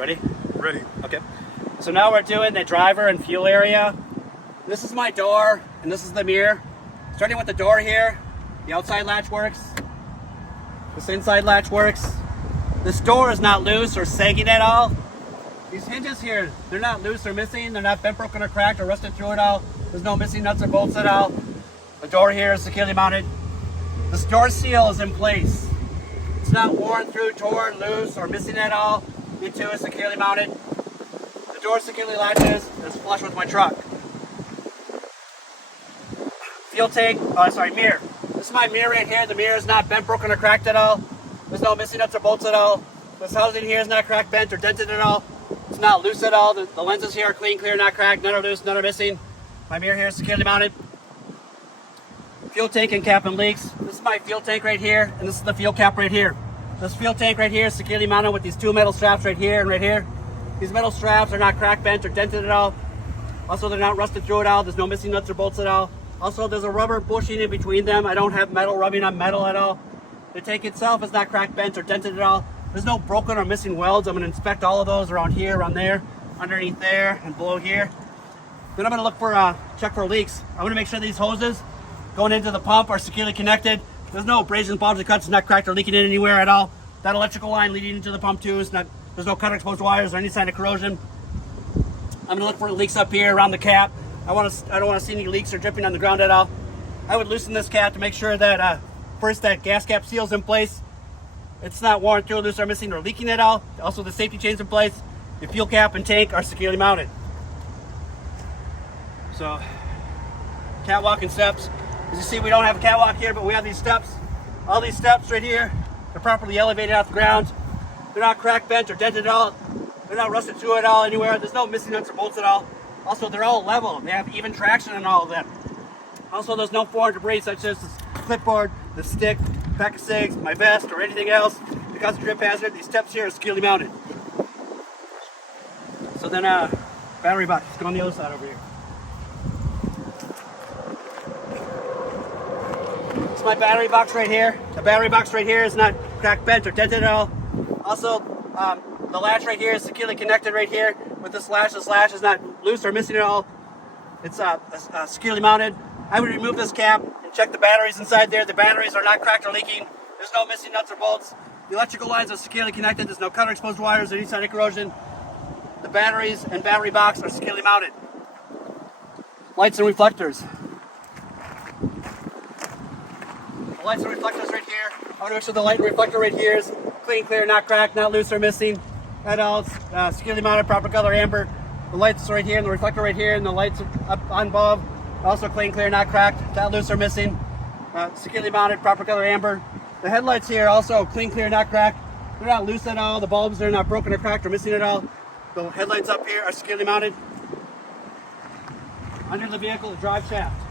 Ready? Ready. Okay. So now we're doing the driver and fuel area. This is my door, and this is the mirror. Starting with the door here, the outside latch works. This inside latch works. This door is not loose or sagging at all. These hinges here, they're not loose or missing. They're not bent, broken, or cracked or rusted through at all. There's no missing nuts or bolts at all. The door here is securely mounted. This door seal is in place. It's not worn through, torn, loose, or missing at all. It too is securely mounted. The door securely latches. It's flush with my truck. Fuel tank, mirror. This is my mirror right here. The mirror is not bent, broken, or cracked at all. There's no missing nuts or bolts at all. This housing here is not cracked, bent, or dented at all. It's not loose at all. The lenses here are clean, clear, not cracked. None are loose, none are missing. My mirror here is securely mounted. Fuel tank and cap and leaks. This is my fuel tank right here, and this is the fuel cap right here. This fuel tank right here is securely mounted with these two metal straps right here and right here. These metal straps are not cracked, bent, or dented at all. Also, they're not rusted through at all. There's no missing nuts or bolts at all. Also, there's a rubber bushing in between them. I don't have metal rubbing on metal at all. The tank itself is not cracked, bent, or dented at all. There's no broken or missing welds. I'm going to inspect all of those around here, around there, underneath there, and below here. Then I'm going to look for, check for leaks. I'm going to make sure these hoses going into the pump are securely connected. There's no abrasions, bobs, or cuts. It's not cracked or leaking in anywhere at all. That electrical line leading into the pump too is not. There's no cut or exposed wires or any sign of corrosion. I'm going to look for leaks up here around the cap. I don't want to see any leaks or dripping on the ground at all. I would loosen this cap to make sure that first that gas cap seal's in place. It's not worn through, loose, or missing, or leaking at all. Also, the safety chain's in place. The fuel cap and tank are securely mounted. So, catwalk and steps. As you see, we don't have a catwalk here, but we have these steps. All these steps right here are properly elevated off the ground. They're not cracked, bent, or dented at all. They're not rusted through at all anywhere. There's no missing nuts or bolts at all. Also, they're all level. They have even traction in all of them. Also, there's no foreign debris such as this clipboard, the stick, pack of cigs, my vest, or anything else. Because of trip hazard, these steps here are securely mounted. So then, battery box. Let's go on the other side over here. It's my battery box right here. The battery box right here is not cracked, bent, or dented at all. Also, the latch right here is securely connected right here with this latch. This latch is not loose or missing at all. It's securely mounted. I would remove this cap and check the batteries inside there. The batteries are not cracked or leaking. There's no missing nuts or bolts. The electrical lines are securely connected. There's no cut or exposed wires or any sign of corrosion. The batteries and battery box are securely mounted. Lights and reflectors. The lights and reflectors right here. I want to make sure the light and reflector right here is clean, clear, not cracked, not loose or missing at all. It's securely mounted, proper color amber. The lights right here and the reflector right here and the lights up on above. Also clean, clear, not cracked, not loose or missing. Securely mounted, proper color amber. The headlights here also clean, clear, not cracked. They're not loose at all. The bulbs are not broken or cracked or missing at all. The headlights up here are securely mounted. Under the vehicle, the drive shaft.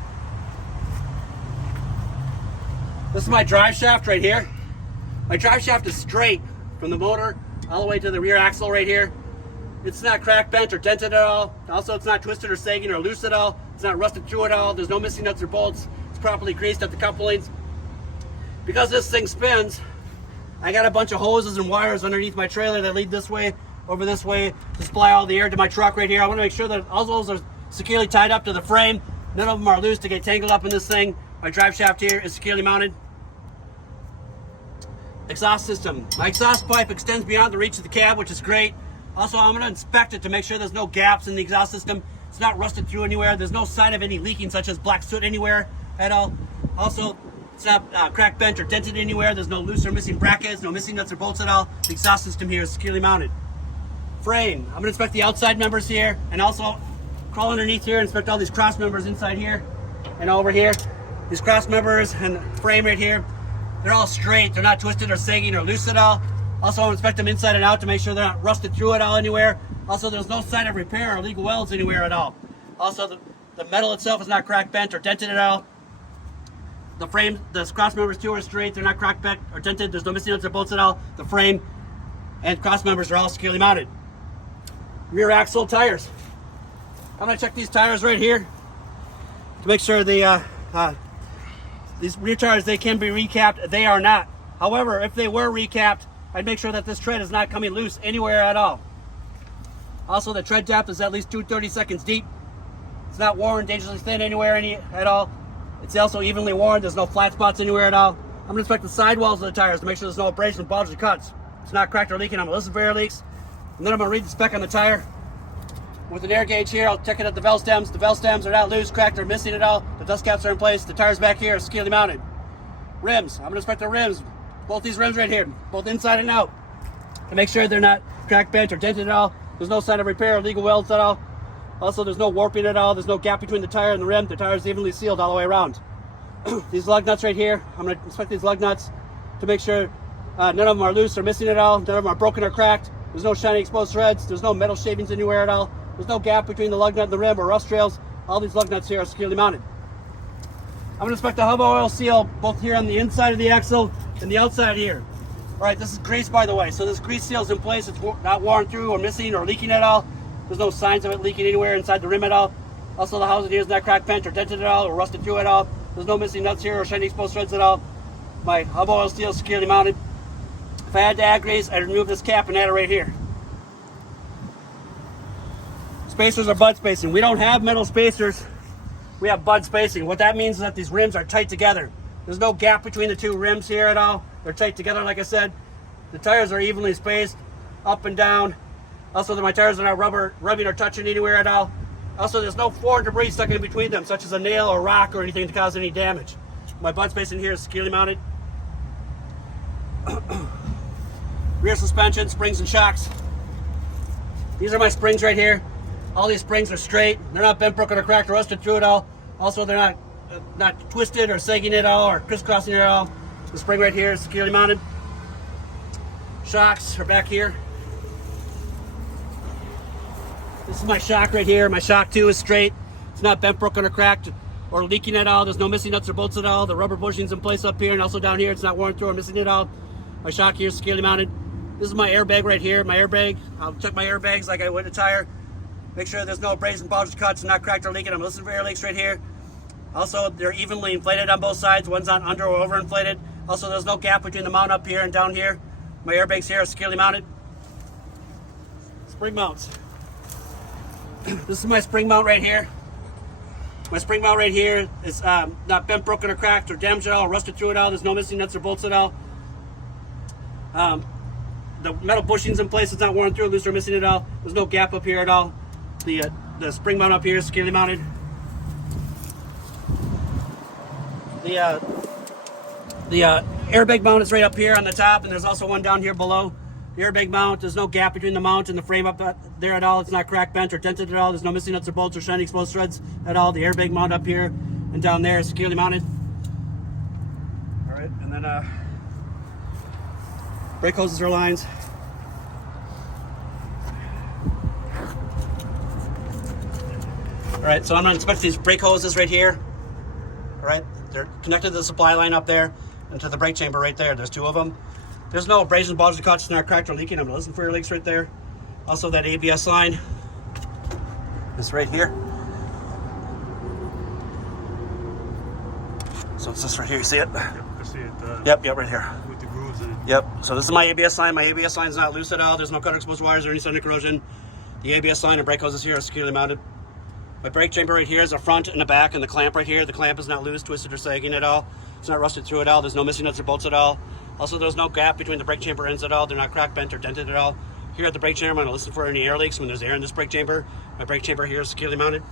This is my drive shaft right here. My drive shaft is straight from the motor all the way to the rear axle right here. It's not cracked, bent, or dented at all. Also, it's not twisted or sagging or loose at all. It's not rusted through at all. There's no missing nuts or bolts. It's properly greased at the couplings. Because this thing spins, I got a bunch of hoses and wires underneath my trailer that lead this way, over this way, to supply all the air to my truck right here. I want to make sure that all those are securely tied up to the frame. None of them are loose to get tangled up in this thing. My drive shaft here is securely mounted. Exhaust system. My exhaust pipe extends beyond the reach of the cab, which is great. Also, I'm going to inspect it to make sure there's no gaps in the exhaust system. It's not rusted through anywhere. There's no sign of any leaking, such as black soot anywhere at all. Also, it's not cracked, bent, or dented anywhere. There's no loose or missing brackets, no missing nuts or bolts at all. The exhaust system here is securely mounted. Frame. I'm going to inspect the outside members here, and also crawl underneath here and inspect all these cross members inside here and over here. These cross members and the frame right here, they're all straight. They're not twisted or sagging or loose at all. Also, I'll inspect them inside and out to make sure they're not rusted through at all anywhere. Also, there's no sign of repair or legal welds anywhere at all. Also, the metal itself is not cracked, bent, or dented at all. The frame, the cross members too are straight. They're not cracked, bent, or dented. There's no missing nuts or bolts at all. The frame and cross members are all securely mounted. Rear axle tires. I'm going to check these tires right here to make sure these rear tires, they can be recapped. They are not. However, if they were recapped, I'd make sure that this tread is not coming loose anywhere at all. Also, the tread depth is at least 2/32 deep. It's not worn dangerously thin anywhere at all. It's also evenly worn. There's no flat spots anywhere at all. I'm going to inspect the sidewalls of the tires to make sure there's no abrasion, bulges, or cuts. It's not cracked or leaking. I'm going to listen for air leaks. And then I'm going to read the spec on the tire. With an air gauge here, I'll check it at the valve stems. The valve stems are not loose, cracked, or missing at all. The dust caps are in place. The tires back here are securely mounted. Rims. I'm going to inspect the rims. Both these rims right here, both inside and out, to make sure they're not cracked, bent, or dented at all. There's no sign of repair or legal welds at all. Also, there's no warping at all. There's no gap between the tire and the rim. The tire is evenly sealed all the way around. These lug nuts right here, I'm going to inspect these lug nuts to make sure none of them are loose or missing at all. None of them are broken or cracked. There's no shiny exposed threads. There's no metal shavings anywhere at all. There's no gap between the lug nut and the rim or rust trails. All these lug nuts here are securely mounted. I'm going to inspect the hub oil seal both here on the inside of the axle and the outside here. All right, this is grease, by the way. So this grease seal is in place. It's not worn through or missing or leaking at all. There's no signs of it leaking anywhere inside the rim at all. Also, the housing here is not cracked, bent, or dented at all, or rusted through at all. There's no missing nuts here or shiny exposed threads at all. My hub oil seal is securely mounted. If I had to add grease, I'd remove this cap and add it right here. Spacers are bud spacing. We don't have metal spacers. We have bud spacing. What that means is that these rims are tight together. There's no gap between the two rims here at all. They're tight together, like I said. The tires are evenly spaced, up and down. Also, my tires are not rubbing or touching anywhere at all. Also, there's no foreign debris stuck in between them, such as a nail or rock or anything to cause any damage. My bud spacing here is securely mounted. Rear suspension, springs and shocks. These are my springs right here. All these springs are straight. They're not bent, broken, or cracked or rusted through at all. Also, they're not twisted or sagging at all or crisscrossing at all. The spring right here is securely mounted. Shocks are back here. This is my shock right here. My shock too is straight. It's not bent, broken, or cracked or leaking at all. There's no missing nuts or bolts at all. The rubber bushing's in place up here and also down here. It's not worn through or missing at all. My shock here is securely mounted. This is my airbag right here. My airbag. I'll check my airbags like I would a tire. Make sure there's no abrasion, bulges, cuts, not cracked or leaking. I'm listening for air leaks right here. Also, they're evenly inflated on both sides. One's not under or overinflated. Also, there's no gap between the mount up here and down here. My airbags here are securely mounted. Spring mounts. This is my spring mount right here. My spring mount right here is not bent, broken, or cracked or damaged at all, or rusted through at all. There's no missing nuts or bolts at all. The metal bushing's in place. It's not worn through, loose, or missing at all. There's no gap up here at all. The spring mount up here is securely mounted. The airbag mount is right up here on the top, and there's also one down here below. The airbag mount, there's no gap between the mount and the frame up there at all. It's not cracked, bent, or dented at all. There's no missing nuts or bolts or shiny exposed threads at all. The airbag mount up here and down there is securely mounted. All right, and then brake hoses are lines. All right, so I'm gonna inspect these brake hoses right here. All right, they're connected to the supply line up there and to the brake chamber right there. There's two of them. There's no abrasions, bulges, cuts, not cracked or leaking. I'm gonna listen for your leaks right there. Also, that ABS line is right here. So it's this right here. You see it? Yep, I see it. Yep, right here. With the grooves in it. Yep. So this is my ABS line. My ABS line is not loose at all. There's no cut exposed wires or any sign of corrosion. The ABS line and brake hoses here are securely mounted. My brake chamber right here is the front and the back, and the clamp right here. The clamp is not loose, twisted, or sagging at all. It's not rusted through at all. There's no missing nuts or bolts at all. Also, there's no gap between the brake chamber ends at all. They're not cracked, bent, or dented at all. Here at the brake chamber, I'm going to listen for any air leaks when there's air in this brake chamber. My brake chamber here is securely mounted.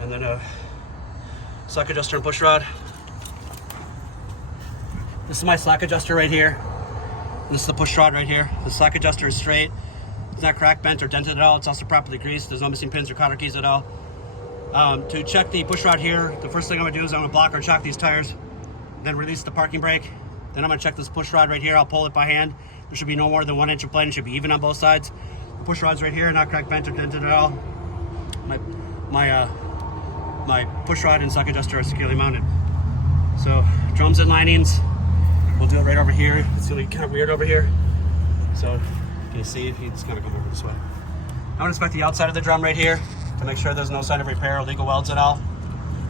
And then a slack adjuster and push rod. This is my slack adjuster right here. And this is the push rod right here. The slack adjuster is straight. It's not cracked, bent, or dented at all. It's also properly greased. There's no missing pins or cotter keys at all. To check the push rod here, the first thing I'm going to do is I'm going to block or chock these tires, then release the parking brake. Then I'm going to check this push rod right here. I'll pull it by hand. There should be no more than 1 inch of plane. It should be even on both sides. The push rod's right here, not cracked, bent, or dented at all. My push rod and slack adjuster are securely mounted. So drums and linings, we'll do it right over here. It's going to be kind of weird over here. So can you see? It's going to come over this way. I'm going to inspect the outside of the drum right here to make sure there's no sign of repair or legal welds at all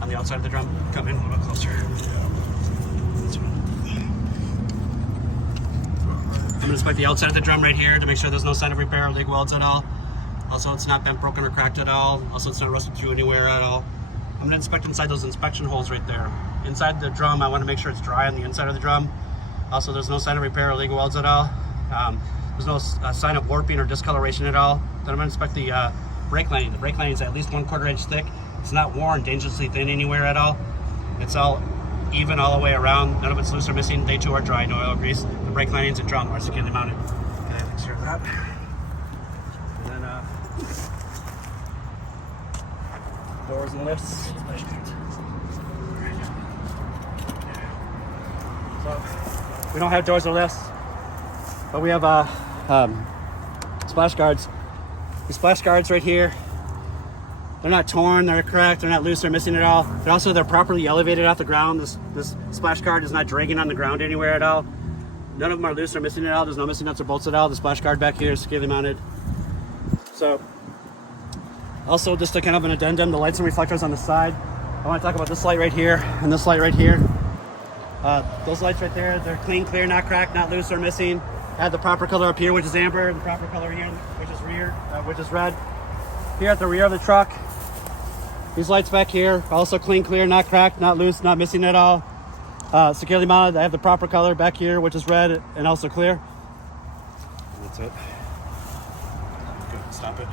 on the outside of the drum. Come in a little bit closer. I'm gonna inspect the outside of the drum right here to make sure there's no sign of repair or leak welds at all. Also, it's not bent, broken, or cracked at all. Also, it's not rusted through anywhere at all. I'm gonna inspect inside those inspection holes right there. Inside the drum, I wanna make sure it's dry on the inside of the drum. Also, there's no sign of repair or leak welds at all. There's no sign of warping or discoloration at all. Then I'm gonna inspect the brake lining. The brake lining is at least 1/4 inch thick. It's not worn, dangerously thin anywhere at all. It's all even all the way around. None of it's loose or missing. They too are dry, no oil or grease. The brake linings and drum are securely mounted. Okay, make sure of that. And then doors and lifts. So we don't have doors or lifts, but we have splash guards. The splash guards right here, they're not torn, they're cracked, they're not loose or missing at all. They're properly elevated off the ground. This splash guard is not dragging on the ground anywhere at all. None of them are loose or missing at all. There's no missing nuts or bolts at all. The splash guard back here is securely mounted. So, also just a kind of an addendum, the lights and reflectors on the side. I want to talk about this light right here and this light right here. Those lights right there, they're clean, clear, not cracked, not loose or missing. I have the proper color up here, which is amber, the proper color here, which is red. Here at the rear of the truck, these lights back here, also clean, clear, not cracked, not loose, not missing at all. Securely mounted, I have the proper color back here, which is red and also clear. That's it. Good, stop it.